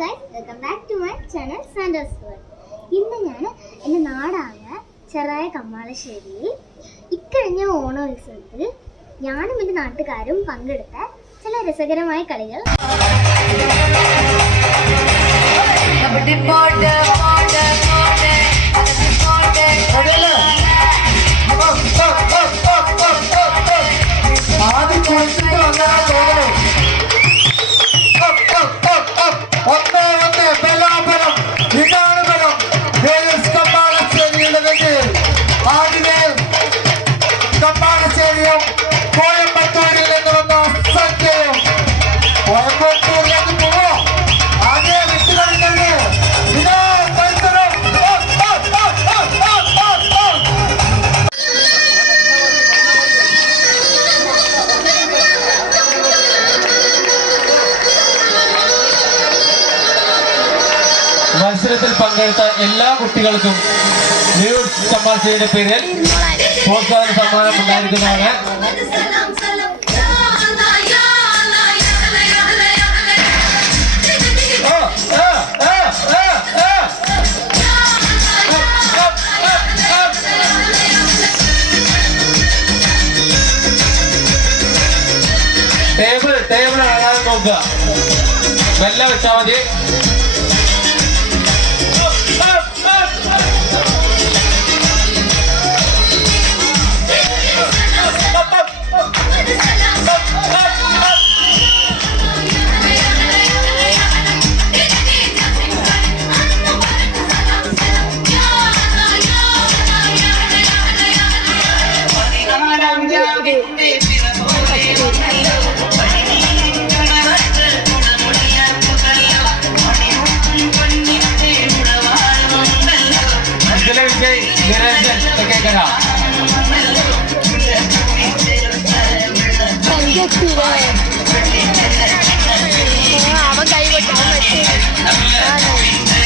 Guys, welcome back to my channel Sandos world. ഇന്ന് ഞാൻ എൻ്റെ നാടായ ചെറായ കമ്മാളശ്ശേരിയിൽ ഇക്കഴിഞ്ഞ ഓണോത്സവത്തിൽ ഞാനും എൻ്റെ നാട്ടുകാരും പങ്കെടുത്ത ചില രസകരമായ കളികൾ കോയമ്പത്തൂരിൽ നിന്ന് വന്ന സത്യവും കോയമ്പത്തൂരിലേക്ക് പോവോ ആദ്യം വിട്ടുകളിക്കല്ലേ ഇതാ മത്സരം. മത്സരത്തിൽ പങ്കെടുത്ത എല്ലാ കുട്ടികൾക്കും ന്യൂസ് കമ്മാശ്ശേരിയുടെ പേരിൽ പ്രോത്സാഹന സമ്മാനം ഉണ്ടായിരിക്കുന്നതാണ്. ടേബിൾ കാണാതെ നോക്കുക, വെള്ളം വെച്ചാൽ മതി.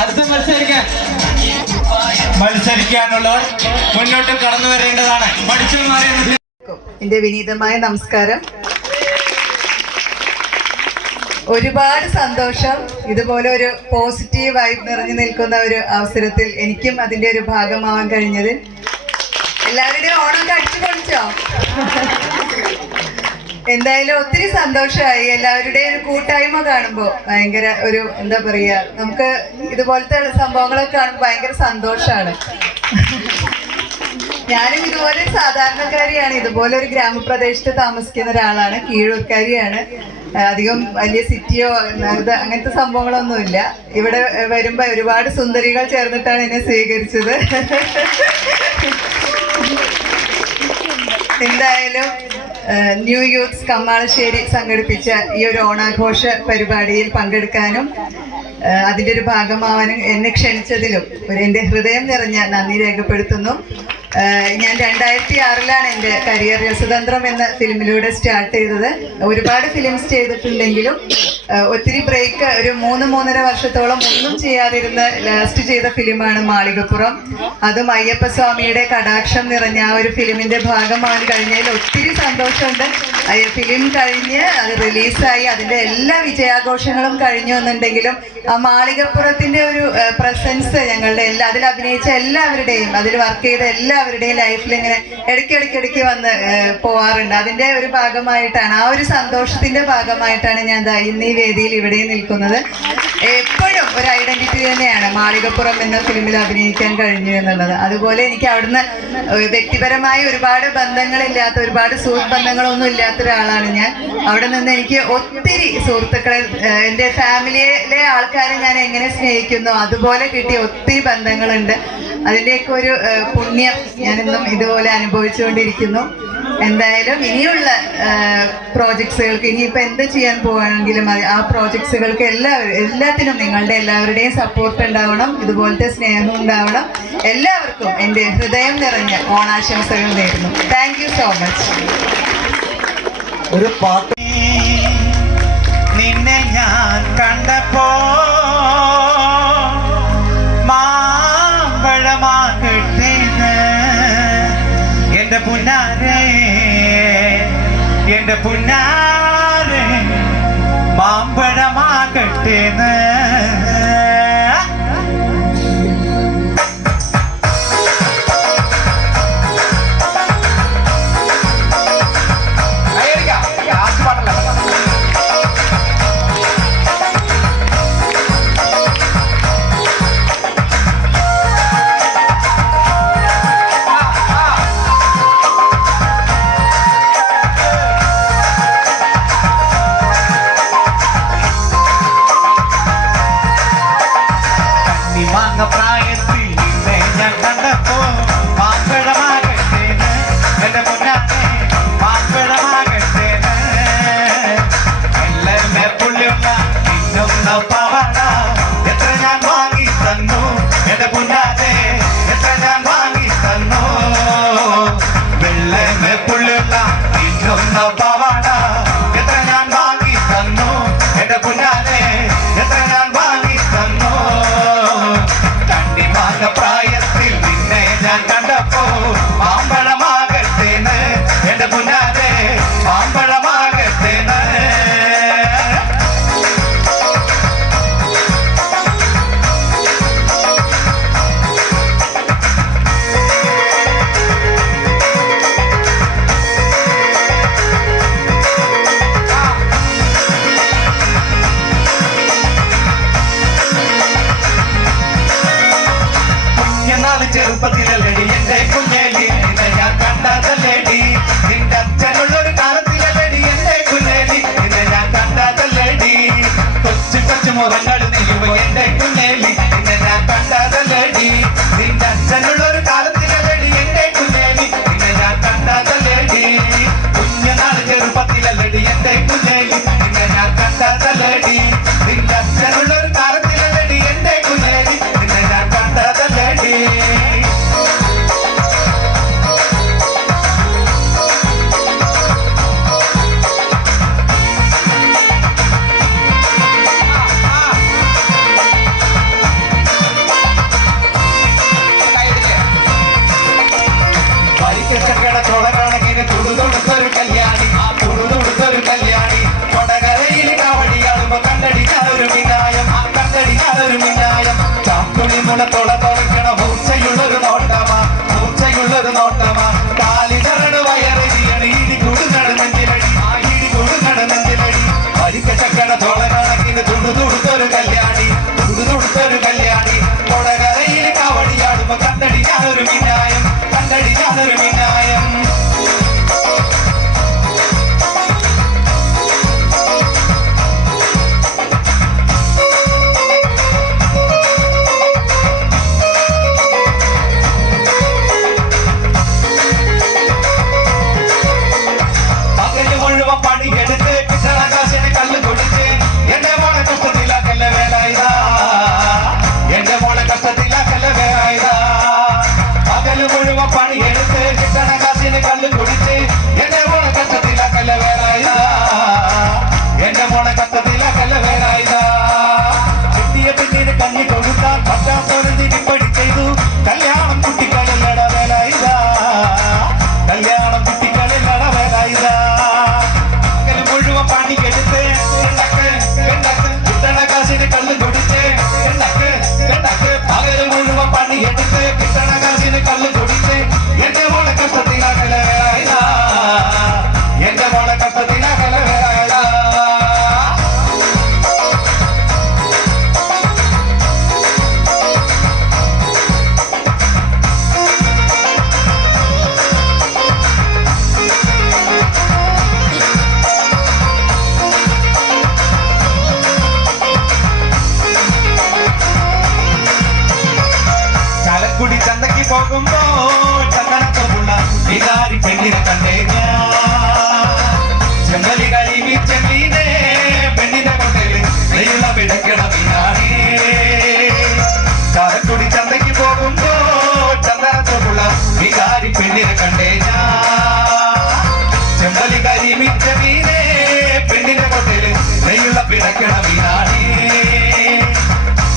അടുത്ത മത്സരിക്കാനുള്ളവർ മുന്നോട്ട് കടന്നു വരേണ്ടതാണ്. എന്റെ വിനീതമായ നമസ്കാരം. ഒരുപാട് സന്തോഷം. ഇതുപോലെ ഒരു പോസിറ്റീവ് വൈബ് നിറഞ്ഞു നിൽക്കുന്ന ഒരു അവസരത്തിൽ എനിക്കും അതിന്റെ ഒരു ഭാഗമാവാൻ കഴിഞ്ഞതിൽ എല്ലാവരുടെയും ഓണമൊക്കെ അടിച്ചു പൊളിച്ചോ? എന്തായാലും ഒത്തിരി സന്തോഷമായി. എല്ലാവരുടെയും ഒരു കൂട്ടായ്മ കാണുമ്പോൾ ഭയങ്കര ഒരു എന്താ പറയാ, നമുക്ക് ഇതുപോലത്തെ സംഭവങ്ങളൊക്കെ കാണുമ്പോൾ ഭയങ്കര സന്തോഷമാണ്. ഞാനും ഇതുപോലെ സാധാരണക്കാരിയാണ്. ഇതുപോലെ ഒരു ഗ്രാമപ്രദേശത്ത് താമസിക്കുന്ന ഒരാളാണ്. കീഴൂർക്കാരിയാണ്. അധികം വലിയ സിറ്റിയോ അങ്ങനത്തെ സംഭവങ്ങളൊന്നുമില്ല. ഇവിടെ വരുമ്പോൾ ഒരുപാട് സുന്ദരികൾ ചേർന്നിട്ടാണ് എന്നെ സ്വീകരിച്ചത്. എന്തായാലും ന്യൂ യൂത്ത് കമ്മാളശ്ശേരി സംഘടിപ്പിച്ച ഈ ഒരു ഓണാഘോഷ പരിപാടിയിൽ പങ്കെടുക്കാനും അതിൻ്റെ ഒരു ഭാഗമാവാനും എന്നെ ക്ഷണിച്ചതിലും എൻ്റെ ഹൃദയം നിറഞ്ഞ നന്ദി രേഖപ്പെടുത്തുന്നു. ഞാൻ 2006 എൻ്റെ കരിയർ രസതന്ത്രം എന്ന ഫിലിമിലൂടെ സ്റ്റാർട്ട് ചെയ്തത്. ഒരുപാട് ഫിലിംസ് ചെയ്തിട്ടുണ്ടെങ്കിലും ഒത്തിരി ബ്രേക്ക്, ഒരു 3-3.5 വർഷത്തോളം ഒന്നും ചെയ്യാതിരുന്ന് ലാസ്റ്റ് ചെയ്ത ഫിലിമാണ് മാളികപ്പുറം. അതും അയ്യപ്പസ്വാമിയുടെ കടാക്ഷം നിറഞ്ഞ ആ ഒരു ഫിലിമിൻ്റെ ഭാഗമാവാൻ കഴിഞ്ഞതിൽ ഒത്തിരി സന്തോഷമുണ്ട്. ഫിലിം കഴിഞ്ഞ് അത് റിലീസായി അതിൻ്റെ എല്ലാ വിജയാഘോഷങ്ങളും കഴിഞ്ഞു എന്നുണ്ടെങ്കിലും ആ മാളികപ്പുറത്തിൻ്റെ ഒരു പ്രസൻസ് ഞങ്ങളുടെ അതിൽ അഭിനയിച്ച എല്ലാവരുടെയും അതിൽ വർക്ക് ചെയ്ത എല്ലാവരുടെയും ലൈഫിൽ ഇങ്ങനെ ഇടയ്ക്കിടയ്ക്ക് വന്ന് പോവാറുണ്ട്. അതിൻ്റെ ഒരു ഭാഗമായിട്ടാണ്, ആ ഒരു സന്തോഷത്തിൻ്റെ ഭാഗമായിട്ടാണ് ഞാൻ ഇന്ന് ഈ വേദിയിൽ ഇവിടെ നിൽക്കുന്നത്. എപ്പോഴും ഒരു ഐഡന്റിറ്റി തന്നെയാണ് മാളികപ്പുറം എന്ന ഫിലിമിൽ അഭിനയിക്കാൻ കഴിഞ്ഞു എന്നുള്ളത്. അതുപോലെ എനിക്ക് അവിടുന്ന് വ്യക്തിപരമായ ഒരുപാട് ബന്ധങ്ങളില്ലാത്ത, ഒരുപാട് സുഹൃത്ത് ബന്ധങ്ങളൊന്നും ഇല്ലാത്ത ഒരാളാണ് ഞാൻ. അവിടെ നിന്ന് എനിക്ക് ഒത്തിരി സുഹൃത്തുക്കളെ, എൻ്റെ ഫാമിലിയിലെ ആൾക്കാരെ ഞാൻ എങ്ങനെ സ്നേഹിക്കുന്നു അതുപോലെ കിട്ടിയ ഒത്തിരി ബന്ധങ്ങളുണ്ട്. അതിൻ്റെയൊക്കെ ഒരു പുണ്യം ഞാനിന്നും ഇതുപോലെ അനുഭവിച്ചുകൊണ്ടിരിക്കുന്നു. എന്തായാലും ഇനിയുള്ള പ്രോജക്ട്സുകൾക്ക് ഇനിയിപ്പോൾ എന്ത് ചെയ്യാൻ പോവുകയാണെങ്കിലും ആ പ്രോജക്ട്സുകൾക്ക് എല്ലാത്തിനും നിങ്ങളുടെ എല്ലാവരുടെയും സപ്പോർട്ട് ഉണ്ടാവണം, ഇതുപോലത്തെ സ്നേഹം ഉണ്ടാവണം. എല്ലാവർക്കും എൻ്റെ ഹൃദയം നിറഞ്ഞ ഓണാശംസകൾ നേരുന്നു. Thank you so much. ഒരു പാട്ട് നിന്നെ ഞാൻ കണ്ടപ്പോ മാമ്പഴമാകട്ടേന്ന് എന്റെ പുന്നാരേ, എന്റെ പുന്നാരേ, മാമ്പഴമാകട്ടേന്ന് മാങ്ങ പ്രായത്തിൽ നിന്നെ ഞാൻ കണ്ടപ്പോ മാമ്പഴമാകട്ടേന് എന്റെ മുന്നാനെ മാമ്പഴമാകട്ടേന് എല്ലാം മേപ്പുള്ളിയുള്ള ഇന്നൊന്ന പവട എത്ര ഞാൻ വാങ്ങി തന്നു എന്റെ മുന്നാനെ എത്ര ഞാൻ വാങ്ങി തന്നു വെള്ളം മേപ്പുള്ളിയുള്ള ഇന്നൊന്ന പവട എത്ര ഞാൻ വാങ്ങി തന്നു എന്റെ മുന്നാനെ എത്ര ഞാൻ വാങ്ങി തന്നു കണ്ണിമാങ്ങ പ്രായത്തിൽ നിന്നെ ഞാൻ കണ്ടപ്പോ മാമ്പഴമാകട്ടേന് എന്റെ മുന്നാനെ മാമ്പഴമാകട്ടേന് ചെറുപ്പത്തിലല്ലടി എന്റെ കുഞ്ഞേലി നിന്നെ ഞാൻ കണ്ടതല്ലേടി നിന്റെ അച്ഛനുള്ളൊരു കാലത്തിലല്ലടി എന്റെ കുഞ്ഞേലി നിന്നെ ഞാൻ കണ്ടതല്ലേടി കൊച്ചു കൊച്ചു മുഖങ്ങൾ നീയുവ എന്റെ കുഞ്ഞേലി നിന്നെ ഞാൻ കണ്ടതല്ലേടി നിന്റെ അച്ഛനുള്ളൊരു കാലത്തിലല്ലടി എന്റെ കുഞ്ഞേലി നിന്നെ ഞാൻ കണ്ടതല്ലേടി കുഞ്ഞനാൾ ചെറുപ്പത്തിലല്ലടി എന്റെ കുഞ്ഞേലി നിന്നെ ഞാൻ കണ്ടതല്ലേടി നിന്റെ അച്ഛനുള്ളൊരു കാലത്തിലല്ലടി എന്റെ കുഞ്ഞേലി നിന്നെ ഞാൻ കണ്ടതല്ലേടി തുടുതുടുത്തൊരു കല്യാണി ആ തുടുതുടുത്തൊരു കല്യാണി കൊടകരയിൽ കാവടിയാടുമ്പോ കണ്ടടിക്കാതൊരു മിന്നായം ആ കണ്ടടിക്കാതൊരു മിന്നായം ചാത്തുണി മുളത്തോള തുറക്കണ മൂർച്ചയുള്ളൊരു നോട്ടമാ മൂർച്ചയുള്ളൊരു നോട്ടമാ കാലിടറട് വയറിയാണ് ഇടി കൂടുകട നെഞ്ചിലടി ആ ഇടി കൂടുകട നെഞ്ചിലടി പരിക്ക ചക്കട തോള കണക്കിന് തുടുതുടുത്തൊരു കല്യാണി തുടുതുടുത്തൊരു കല്യാണി കൊടകരയിൽ കാവടിയാടുമ്പോ കണ്ടടിക്കാതൊരു മിന്നായം കണ്ടടിക്കാതൊരു മിന്നായം പണിയെടുത്ത് കിട്ടണകാശിന് കല്ല് കൊടുത്ത് എന്റെ മോളെ കഷ്ടത്തിലാക്കല്ല വേലായുധ എന്റെ മോളെ കഷ്ടത്തിലാക്കല്ല വേലായുധ പകല് മുഴുവൻ പണിയെടുത്ത് കിട്ടണകാശിന് കല്ല് കുടിച്ച് എന്റെ മോളെ കഷ്ടത്തിലാക്കല്ല വേലായുധ എന്റെ മോളെ കഷ്ടത്തിലാക്കല്ല വേലായുധ കിട്ടിയ പിന്നീട് കഞ്ഞി കൊടുത്താൽ പറ്റാത്തൊരുതിരി പടി ചെയ്തു കല്യാണം കുട്ടികളില്ലട വേലായുധ കല്യാണം കുട്ടികളില്ലട വേലായുധ പണിയെടുത്ത് കിട്ടണകാശിന് കല്ല് കുടിച്ച് പകല് മുഴുവൻ പണിയെടുത്ത് കിട്ടണകാശിന് കല്ല് കുടിച്ച് എന്റെ മോളെ കഷ്ടത്തിലാക്കല വേലായുധ എന്റെ മോളെ കഷ്ടത്തിലാക്കല വേലായുധ ചാലക്കുടി ചന്തയ്ക്ക് പോകുമ്പോ ചന്ദനത്തുള്ള വികാരി പെണ്ണിനെ കണ്ടേ ചെമ്പലി കരിമി ചെമ്മീനെ പെണ്ണിനെ കൊണ്ടേല് നെയ്യുള്ള പിടക്കണ മീനാണേ ചാലക്കുടി ചന്തയ്ക്ക് പോകുമ്പോ ചന്ദനത്തുള്ള വികാരി പെണ്ണിനെ കണ്ടേ ചെമ്പലി കരിമി ചെമ്മീനെ പെണ്ണിനെ കൊണ്ടേല് നെയ്യുള്ള പിടക്കണ മീനാണേ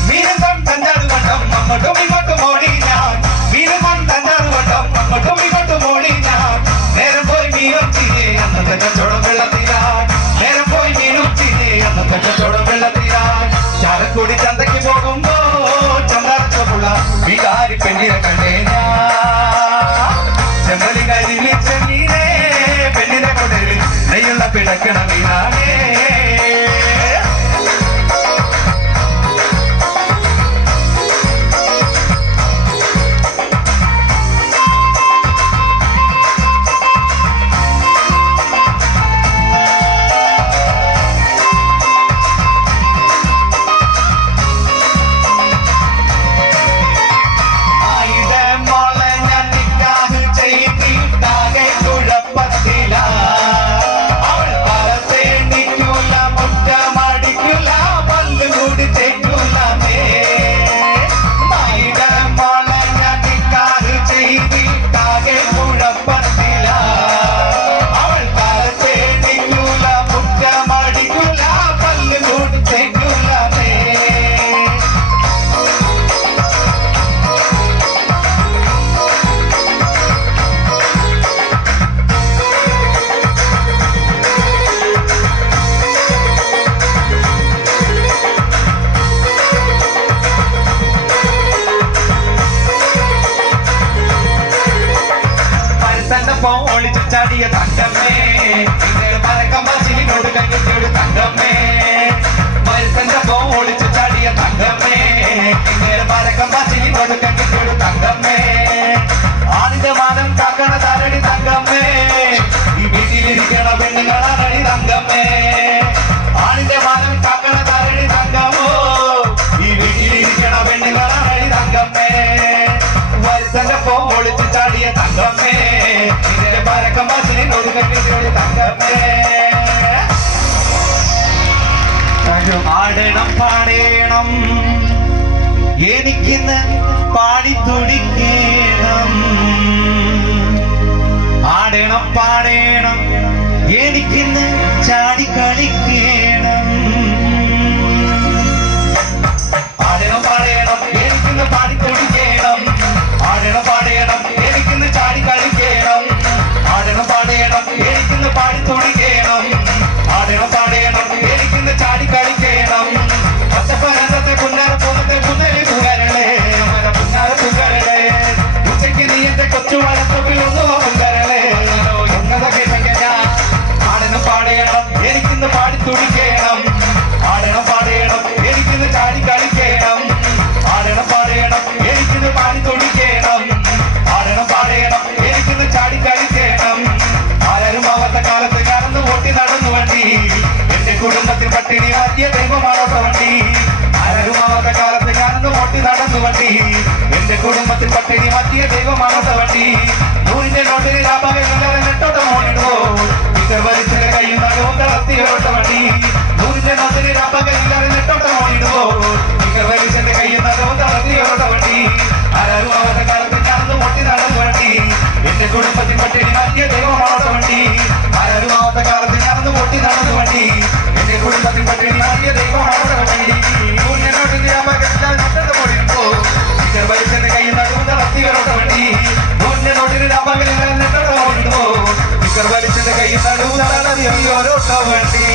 മീനും കൊണ്ടഞ്ചാറ് വട്ടം അങ്ങോട്ടും ഇങ്ങോട്ടും ഓടി ഞാൻ മീനും കൊണ്ടഞ്ചാറ് വട്ടം അങ്ങോട്ടും ഇങ്ങോട്ടും ഓടി ഞാൻ നേരം പോയി മീനുച്ചിനെ അന്നത്തെ കച്ചവടം വെള്ളത്തിലാൻ നേരം പോയി മീനുച്ചിനെ അന്നത്തെ കച്ചവടം വെള്ളത്തിലാൻ ചാലക്കുടി ചന്തയ്ക്ക് പോകുമ്പോ ചന്ദനത്തുള്ള വികാരി പെണ്ണിനെ കണ്ടേ ചെമ്പലി കരിമി ചെമ്മീനെ പെണ്ണിനെ കൊണ്ടേല് നെയ്യുള്ള പിടക്കണ മീനാണേ ആടണം പാടേണം എനിക്കിന്ന് പാടിത്തുടിക്കണം. ആടണം പാടേണം എനിക്കിന്ന് ചാടിക്കളിക്കണം. ആടണം പാടേണം എനിക്കിന്ന് പാടിത്തുടിക്കണം. ആടണം പാടേണം എനിക്കിന്ന് ചാടിക്കളിക്കണം. ആടണം പാടേണം എനിക്കിന്ന് പാടിത്തുടിക്കണം. ആടണം പാടേണം എനിക്കിന്ന് ചാടിക്കളിക്കണം. പച്ചപ്പരസത്തെ പുന്നാര പൂന്നത്തെ പുന്നലി പുകാരളെ പുന്നാര പുകാരളെ ഉച്ചയ്ക്ക് നീ എന്റെ കൊച്ചു വളർത്തുകൾ ഒന്നു പുകാരളെ എന്നതൊക്കെ ഞാൻ ആടണം പാടേണം എനിക്കിന്ന് പാടിത്തുടിക്കണം. ആടണം പാടേണം എനിക്കിന്ന് ചാടിക്കളിക്കണം. ആടണം പാടേണം എനിക്കിന്ന് പാടിത്തുടിക്കണം. ആടണം പാടേണം എനിക്കിന്ന് ചാടിക്കളിക്കണം. ആരും ആവാത്ത കാലത്ത് ഞാനൊന്ന് ഓട്ടി നടന്നു വണ്ടി എന്റെ കുടുംബത്തിൽ പട്ടിണി മാറ്റിയ ദൈവമാണോട്ട വണ്ടി. ആരും ആവാത്ത കാലത്ത് ഞാനൊന്ന് ഓട്ടി നടന്നു വണ്ടി എന്റെ കുടുംബത്തിൽ പട്ടിണി മാറ്റിയ ദൈവമാണോട്ട വണ്ടി. നൂറിന്റെ നോട്ടിന് ലാഭമില്ലാതെ നെട്ടോട്ടം ഓടിടുവോ ഇതർ വലിച്ചെന്റെ കയ്യും നടുവും തളർത്തിയോട്ട വണ്ടി. നൂറിന്റെ നോട്ടിന് ലാഭമില്ലാതെ നെട്ടോട്ടം ഓടിടുവോ ഇതർ വലിച്ചെന്റെ കയ്യും നടുവും തളർത്തിയോട്ട വണ്ടി. ആരും ആവാത്ത കാലത്ത് ഞാനൊന്ന് ഓട്ടി നടന്നു വണ്ടി എന്റെ കുടുംബത്തിൽ പട്ടിണി മാറ്റിയ ദൈവമാണോട്ട വണ്ടി. ആരും ആവാത്ത കാലത്ത് ഞാനൊന്ന് ഓട്ടി നടന്നു വണ്ടി എന്റെ കുടുംബത്തിൽ പട്ടിണി മാറ്റിയ ദൈവമാണോട്ട വണ്ടി. നൂറിന്റെ നോട്ടിന് ലാഭമില്ലാതെ നെട്ടോട്ടം ഓടിടുവോ ഇതർ വലിച്ചെന്റെ കയ്യും നടുവും തളർത്തിയോട്ട വണ്ടി. നൂറിന്റെ നോട്ടിന് ലാഭമില്ലാതെ നെട്ടോട്ടം ഓടിടുവോ ഇതർ വലിച്ചെന്റെ കയ്യും നടുവും തളർത്തിയോട്ട വണ്ടി.